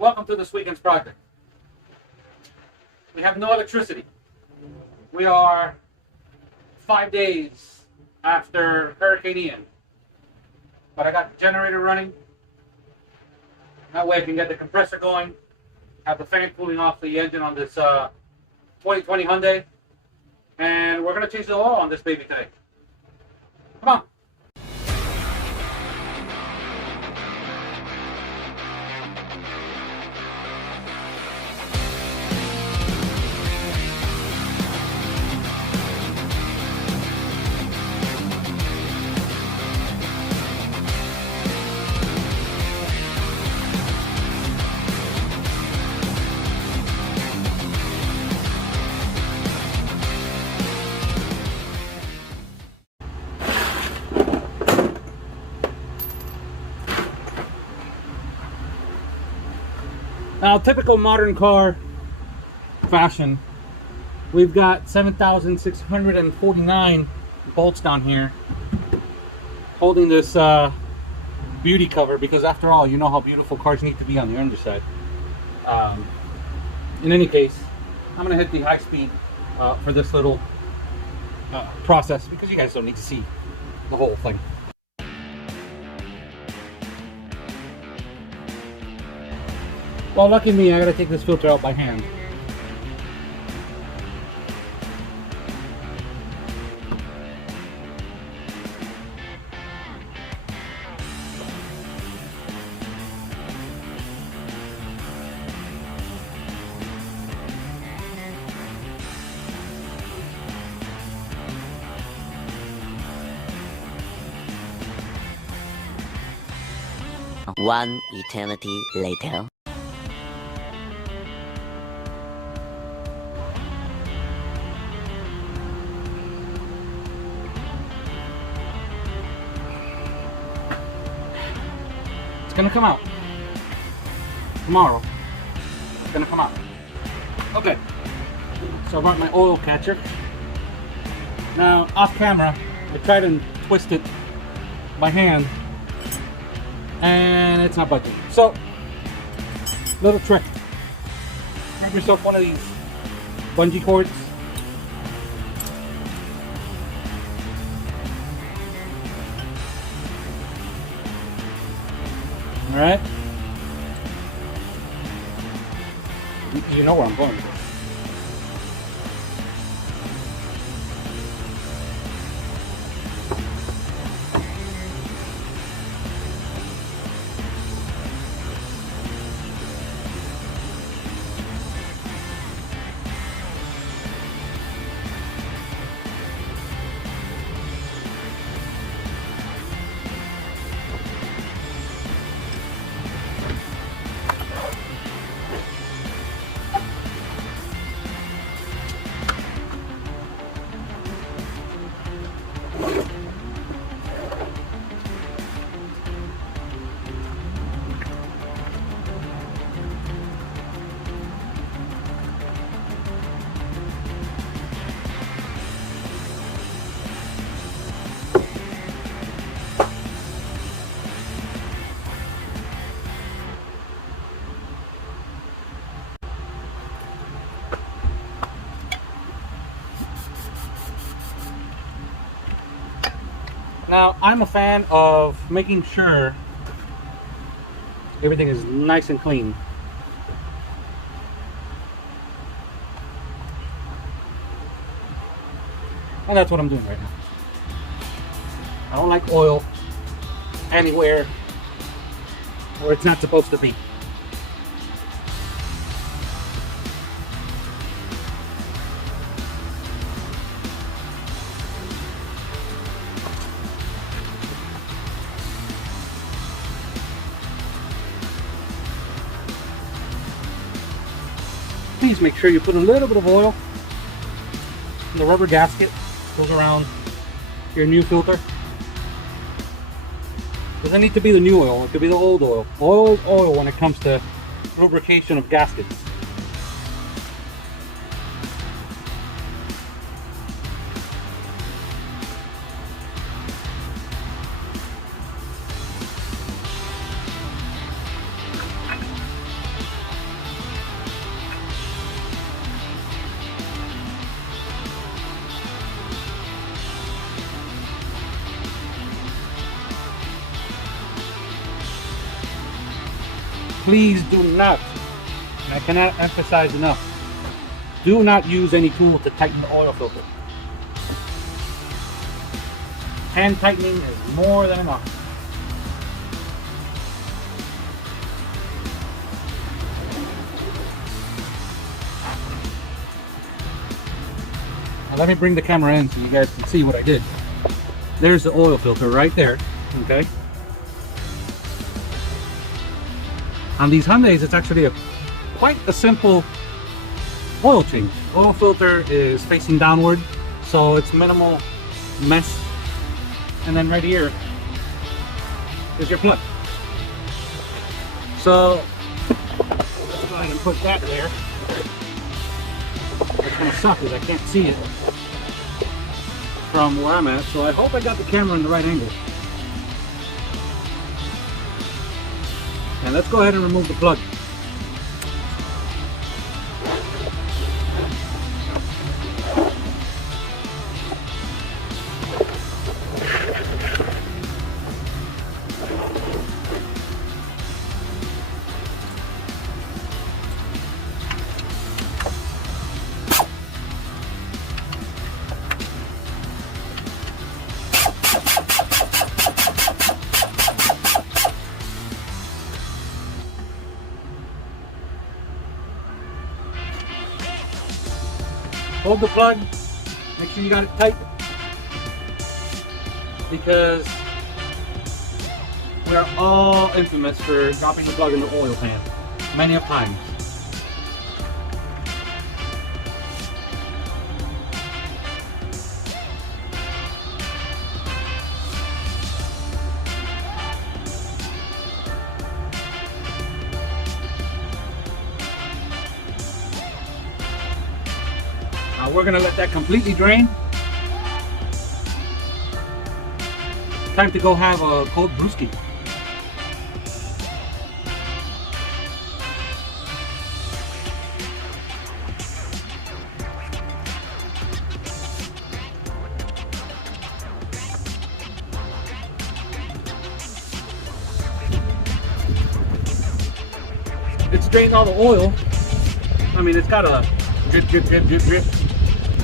Welcome to this weekend's project. We have no electricity. We are 5 days after Hurricane Ian. But I got the generator running. That way I can get the compressor going, have the fan cooling off the engine on this 2020 Hyundai. And we're going to change the oil on this baby today. Come on. Now, typical modern car fashion, we've got 7,649 bolts down here holding this beauty cover, because after all, you know how beautiful cars need to be on the underside. In any case, I'm going to hit the high speed for this little process, because you guys don't need to see the whole thing. Well, lucky me, I gotta take this filter out by hand. One eternity later. It's gonna come out. Tomorrow. It's gonna come out. Okay. So I brought my oil catcher. Now, off camera, I tried and twist it by hand, and it's not budging. So, little trick. Grab yourself one of these bungee cords. All right. You know where I'm going with this. Now, I'm a fan of making sure everything is nice and clean. And that's what I'm doing right now. I don't like oil anywhere where it's not supposed to be. Please make sure you put a little bit of oil in the rubber gasket that goes around your new filter. It doesn't need to be the new oil, it could be the old oil. Oil is oil when it comes to lubrication of gaskets. please do not, and I cannot emphasize enough, do not use any tool to tighten the oil filter. Hand tightening is more than enough. Now let me bring the camera in so you guys can see what I did. There's the oil filter right there, okay? On these Hyundais, it's actually quite a simple oil change. Oil filter is facing downward, so it's minimal mess. And then right here is your plug. So let's go ahead and put that there. What's gonna suck is I can't see it from where I'm at, so I hope I got the camera in the right angle. And let's go ahead and remove the plug. Hold the plug, make sure you got it tight, because we are all infamous for dropping the plug in the oil pan many of times. We're gonna let that completely drain. Time to go have a cold brewski. It's drained all the oil. I mean, it's got a drip, drip, drip, drip, drip.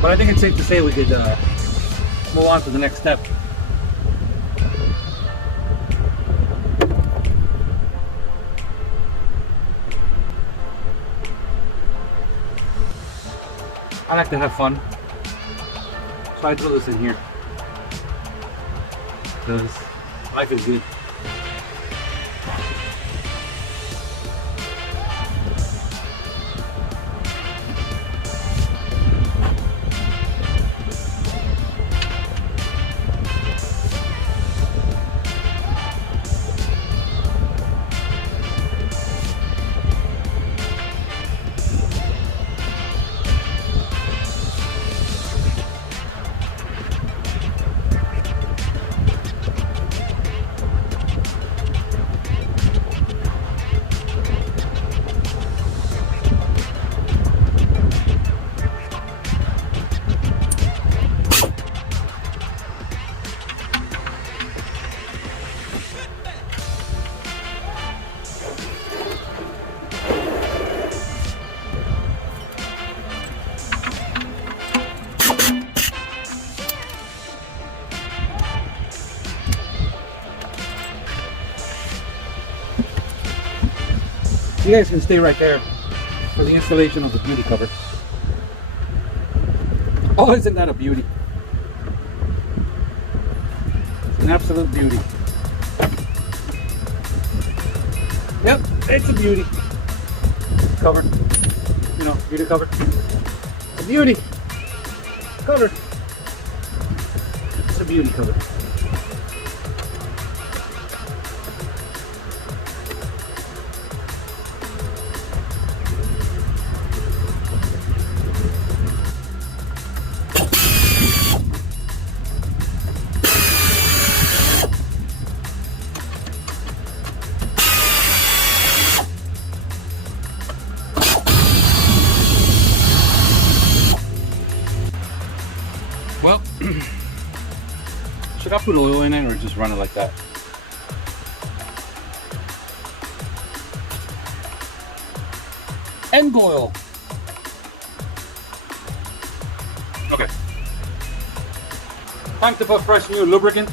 But I think it's safe to say we could move on to the next step. I like to have fun, so I throw this in here because life is good. You guys can stay right there for the installation of the beauty cover. Oh, isn't that a beauty? It's an absolute beauty. Yep, it's a beauty. Cover. You know, beauty cover. It's a beauty. Cover. It's a beauty cover. Well, should I put oil in it or just run it like that? End oil. Okay. Time to put fresh new lubricant.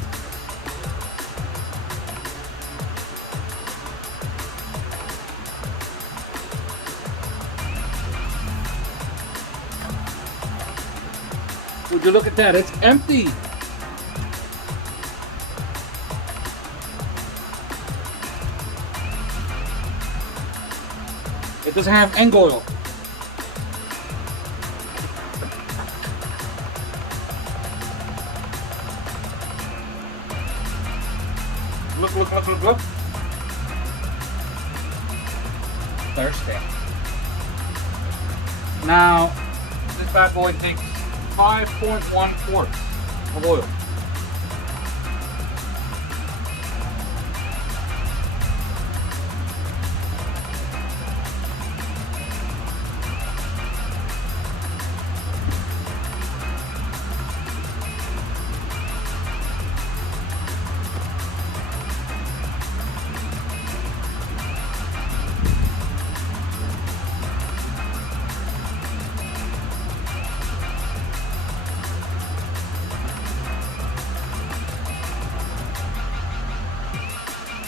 Would you look at that? It's empty. It doesn't have end oil. Look, look, look, look, look. Thirsty. Now, this bad boy takes 5.1 quarts of oil.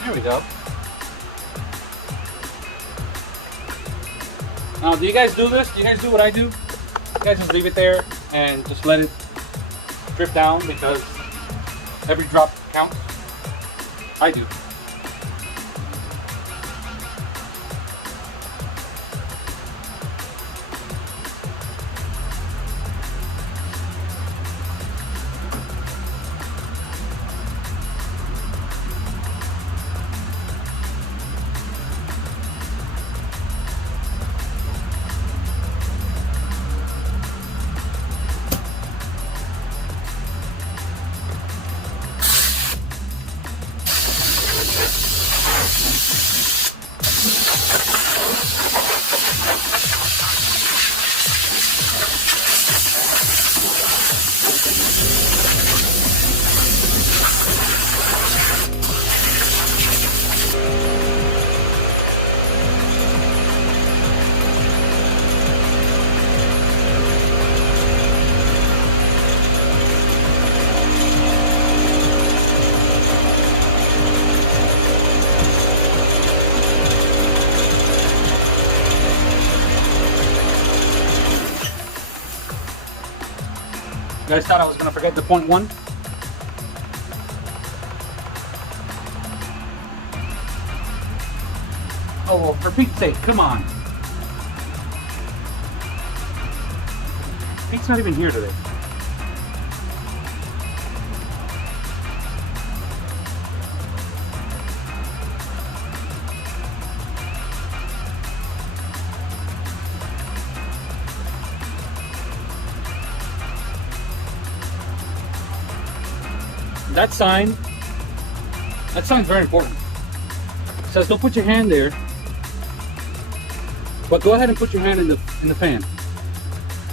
There we go. Now, do you guys do this? Do you guys do what I do? You guys just leave it there and just let it drip down because every drop counts? I do. You guys thought I was gonna forget the point one? Oh, well, for Pete's sake, come on. Pete's not even here today. That sign's very important. It says don't put your hand there, but go ahead and put your hand in the fan.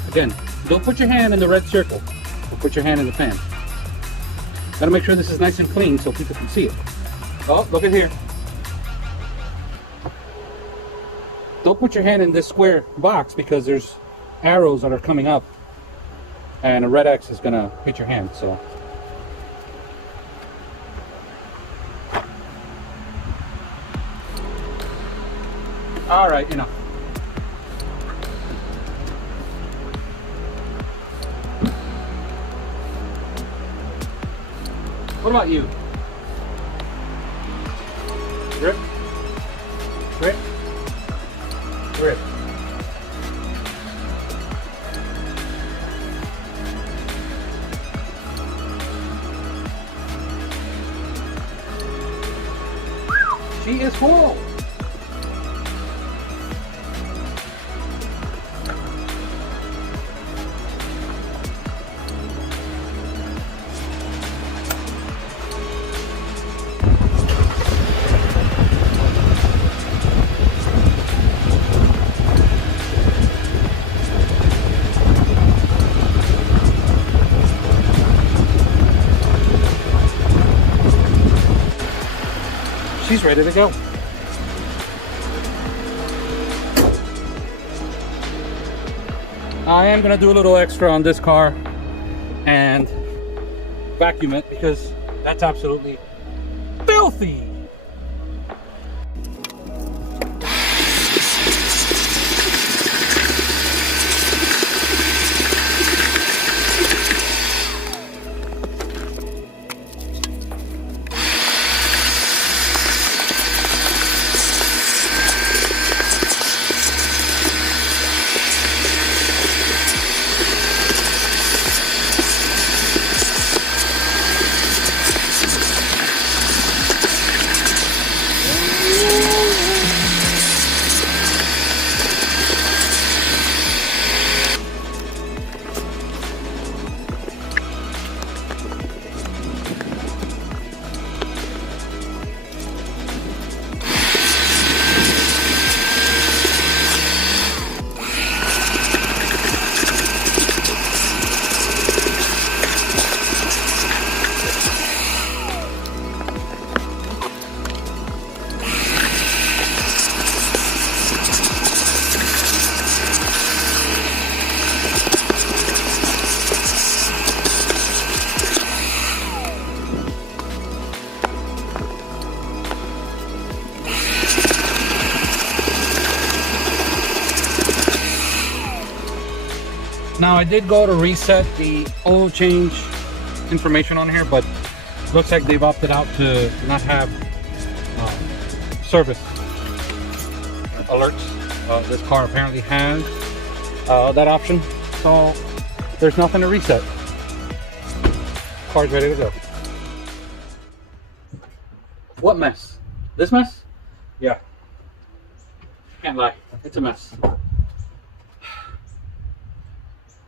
Again, don't put your hand in the red circle, but put your hand in the fan. Gotta make sure this is nice and clean so people can see it. Oh, look at here. Don't put your hand in this square box because there's arrows that are coming up and a red X is gonna hit your hand, so. All right, enough. What about you? Grip, grip, grip. She is full. She's ready to go. I am gonna do a little extra on this car and vacuum it because that's absolutely filthy. Now I did go to reset the oil change information on here, but looks like they've opted out to not have service alerts. This car apparently has that option, so there's nothing to reset. Car's ready to go. What mess? This mess? Yeah. Can't lie, it's a mess.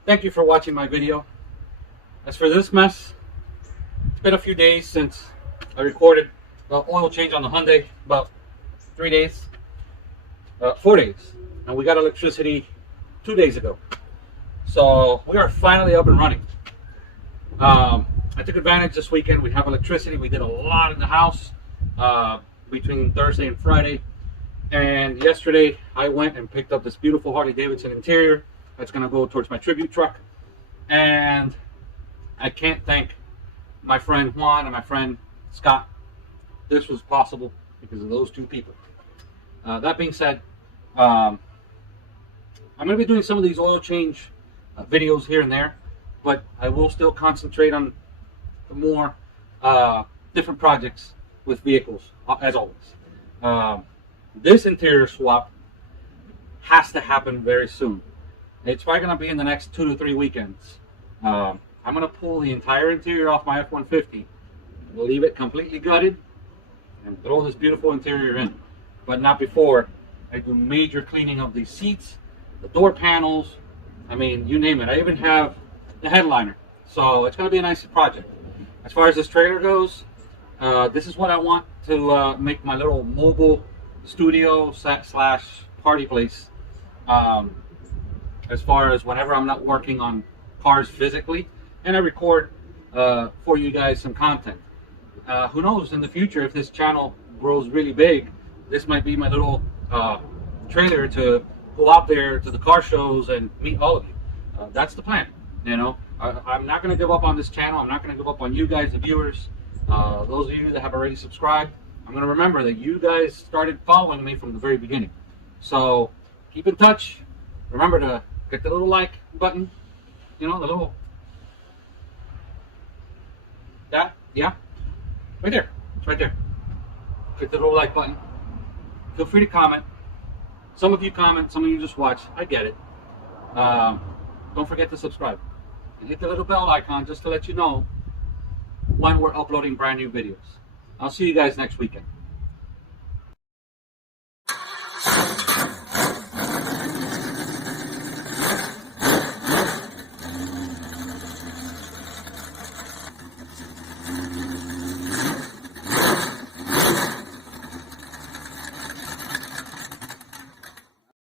Thank you for watching my video. As for this mess, it's been a few days since I recorded the oil change on the Hyundai, about 4 days. And we got electricity 2 days ago. So we are finally up and running. I took advantage this weekend. We have electricity. We did a lot in the house between Thursday and Friday. And yesterday I went and picked up this beautiful Harley Davidson interior that's going to go towards my tribute truck. And I can't thank my friend Juan and my friend Scott. This was possible because of those two people. That being said, I'm going to be doing some of these oil change videos here and there, but I will still concentrate on the more different projects with vehicles, as always. This interior swap has to happen very soon. It's probably going to be in the next 2 to 3 weekends. I'm going to pull the entire interior off my F-150, leave it completely gutted, and throw this beautiful interior in. But not before I do major cleaning of these seats, the door panels, I mean, you name it. I even have the headliner. So it's going to be a nice project. As far as this trailer goes, this is what I want to make my little mobile studio slash party place. As far as whenever I'm not working on cars physically, and I record for you guys some content. Who knows, in the future, if this channel grows really big, this might be my little trailer to go out there to the car shows and meet all of you. That's the plan. You know, I'm not going to give up on this channel. I'm not going to give up on you guys, the viewers. Those of you that have already subscribed, I'm going to remember that you guys started following me from the very beginning. So keep in touch. Remember to click the little like button, you know, the little, that, yeah, right there, it's right there. Click the little like button. Feel free to comment. Some of you comment, some of you just watch. I get it. Don't forget to subscribe and hit the little bell icon just to let you know when we're uploading brand new videos. I'll see you guys next weekend.